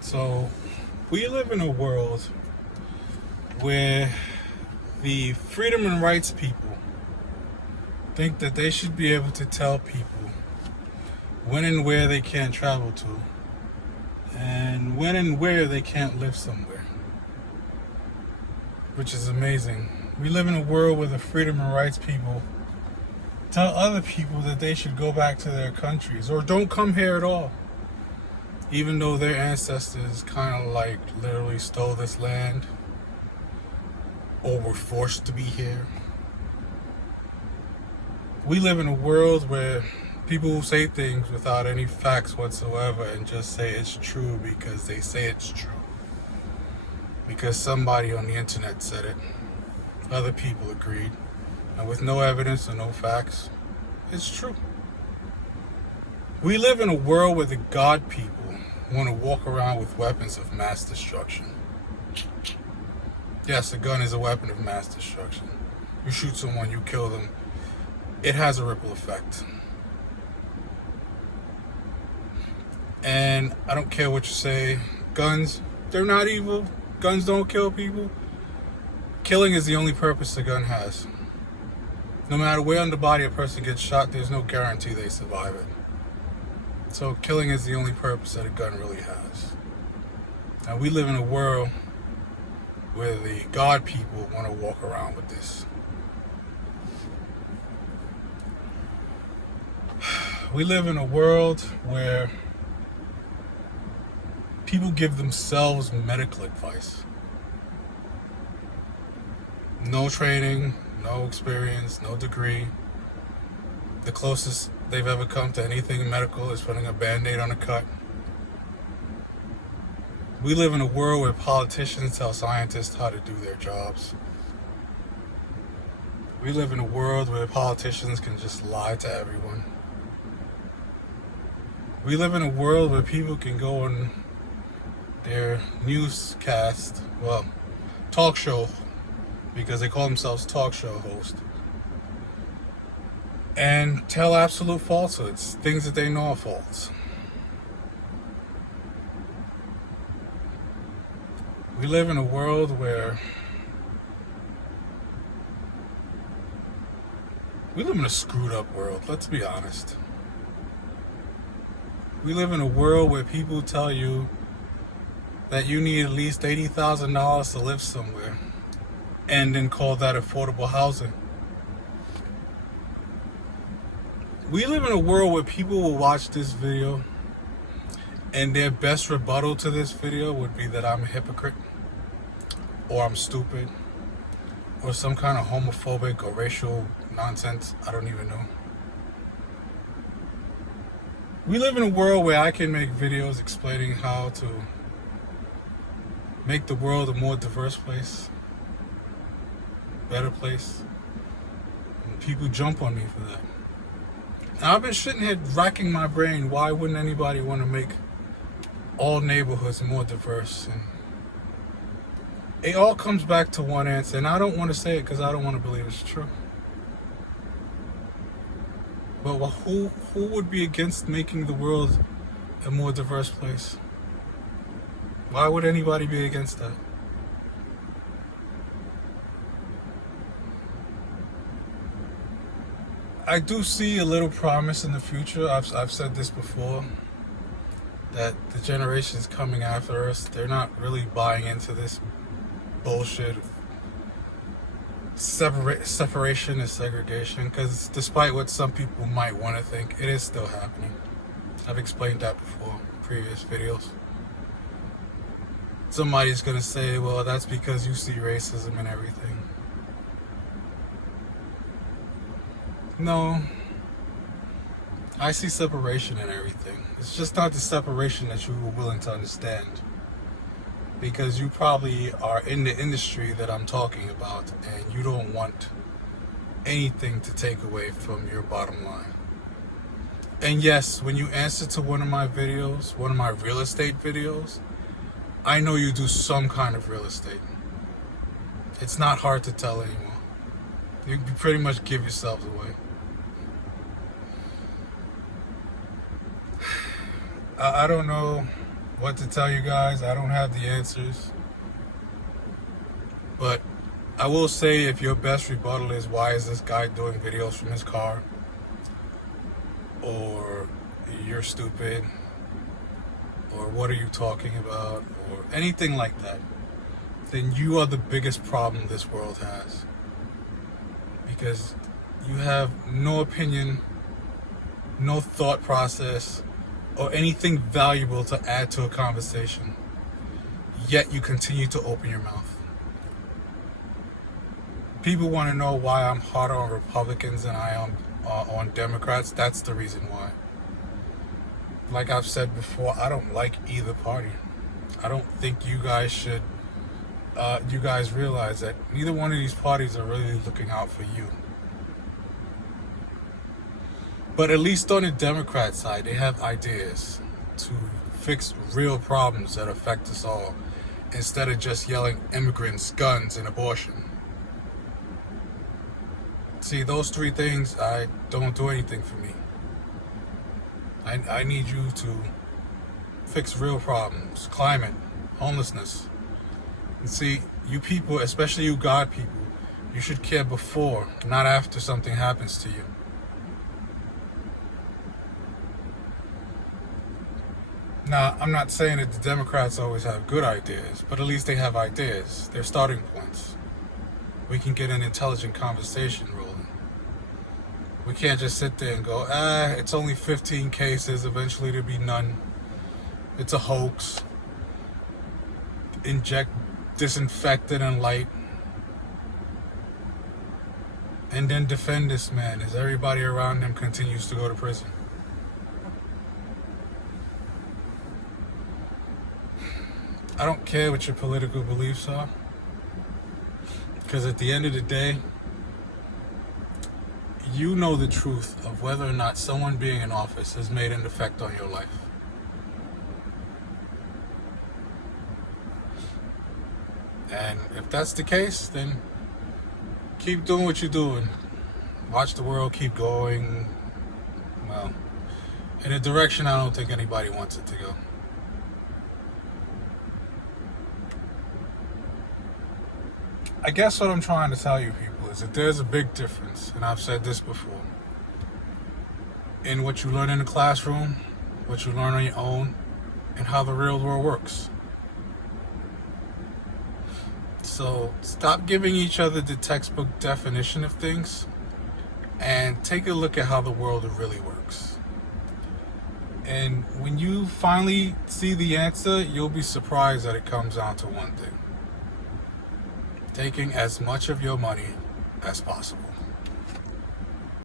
So, we live in a world where the freedom and rights people think that they should be able to tell people when and where they can't travel to, and when and where they can't live somewhere, which is amazing. We live in a world where the freedom and rights people tell other people that they should go back to their countries or don't come here at all, even though their ancestors kind of like literally stole this land or were forced to be here. We live in a world where people say things without any facts whatsoever and just say it's true because they say it's true. Because somebody on the internet said it. Other people agreed. And with no evidence or no facts, it's true. We live in a world where the God people want to walk around with weapons of mass destruction. Yes, a gun is a weapon of mass destruction. You shoot someone, you kill them. It has a ripple effect. And I don't care what you say. Guns, they're not evil. Guns don't kill people. Killing is the only purpose a gun has. No matter where on the body a person gets shot, there's no guarantee they survive it. So killing is the only purpose that a gun really has. And we live in a world where the God people want to walk around with this. We live in a world where people give themselves medical advice. No training, no experience, no degree. The closest they've ever come to anything medical is putting a Band-Aid on a cut. We live in a world where politicians tell scientists how to do their jobs. We live in a world where politicians can just lie to everyone. We live in a world where people can go on their newscast, talk show, because they call themselves talk show hosts, and tell absolute falsehoods, things that they know are false. We live in a world where we live in a screwed up world, let's be honest. We live in a world where people tell you that you need at least $80,000 to live somewhere, and then call that affordable housing. We live in a world where people will watch this video and their best rebuttal to this video would be that I'm a hypocrite, or I'm stupid, or some kind of homophobic or racial nonsense. I don't even know. We live in a world where I can make videos explaining how to make the world a more diverse place, better place, and people jump on me for that. Now, I've been sitting here racking my brain, why wouldn't anybody want to make all neighborhoods more diverse? And it all comes back to one answer, and I don't want to say it because I don't want to believe it's true. But who would be against making the world a more diverse place? Why would anybody be against that? I do see a little promise in the future. I've said this before, that the generations coming after us, they're not really buying into this bullshit of separation and segregation, because despite what some people might want to think, it is still happening. I've explained that before in previous videos. Somebody's gonna say, well, that's because you see racism and everything. No, I see separation in everything. It's just not the separation that you were willing to understand, because you probably are in the industry that I'm talking about and you don't want anything to take away from your bottom line. And yes, when you answer to one of my videos, one of my real estate videos, I know you do some kind of real estate. It's not hard to tell anymore. You pretty much give yourselves away. I don't know what to tell you guys. I don't have the answers. But I will say, if your best rebuttal is, why is this guy doing videos from his car? Or you're stupid. Or what are you talking about? Or anything like that. Then you are the biggest problem this world has. Because you have no opinion, no thought process, or anything valuable to add to a conversation. Yet you continue to open your mouth. People want to know why I'm harder on Republicans than I am on Democrats. That's the reason why. Like I've said before, I don't like either party. I don't think you guys should. You guys realize that neither one of these parties are really looking out for you. But at least on the Democrat side, they have ideas to fix real problems that affect us all, instead of just yelling immigrants, guns, and abortion. See, those three things don't do anything for me. I need you to fix real problems, climate, homelessness. And see, you people, especially you God people, you should care before, not after something happens to you. Now, I'm not saying that the Democrats always have good ideas, but at least they have ideas. They're starting points. We can get an intelligent conversation rolling. We can't just sit there and go, it's only 15 cases, eventually there'll be none. It's a hoax. Inject disinfectant and light. And then defend this man as everybody around him continues to go to prison. I don't care what your political beliefs are, because at the end of the day, you know the truth of whether or not someone being in office has made an effect on your life. And if that's the case, then keep doing what you're doing. Watch the world keep going, well, in a direction I don't think anybody wants it to go. I guess what I'm trying to tell you people is that there's a big difference, and I've said this before, in what you learn in the classroom, what you learn on your own, and how the real world works. So stop giving each other the textbook definition of things and take a look at how the world really works. And when you finally see the answer, you'll be surprised that it comes down to one thing: taking as much of your money as possible.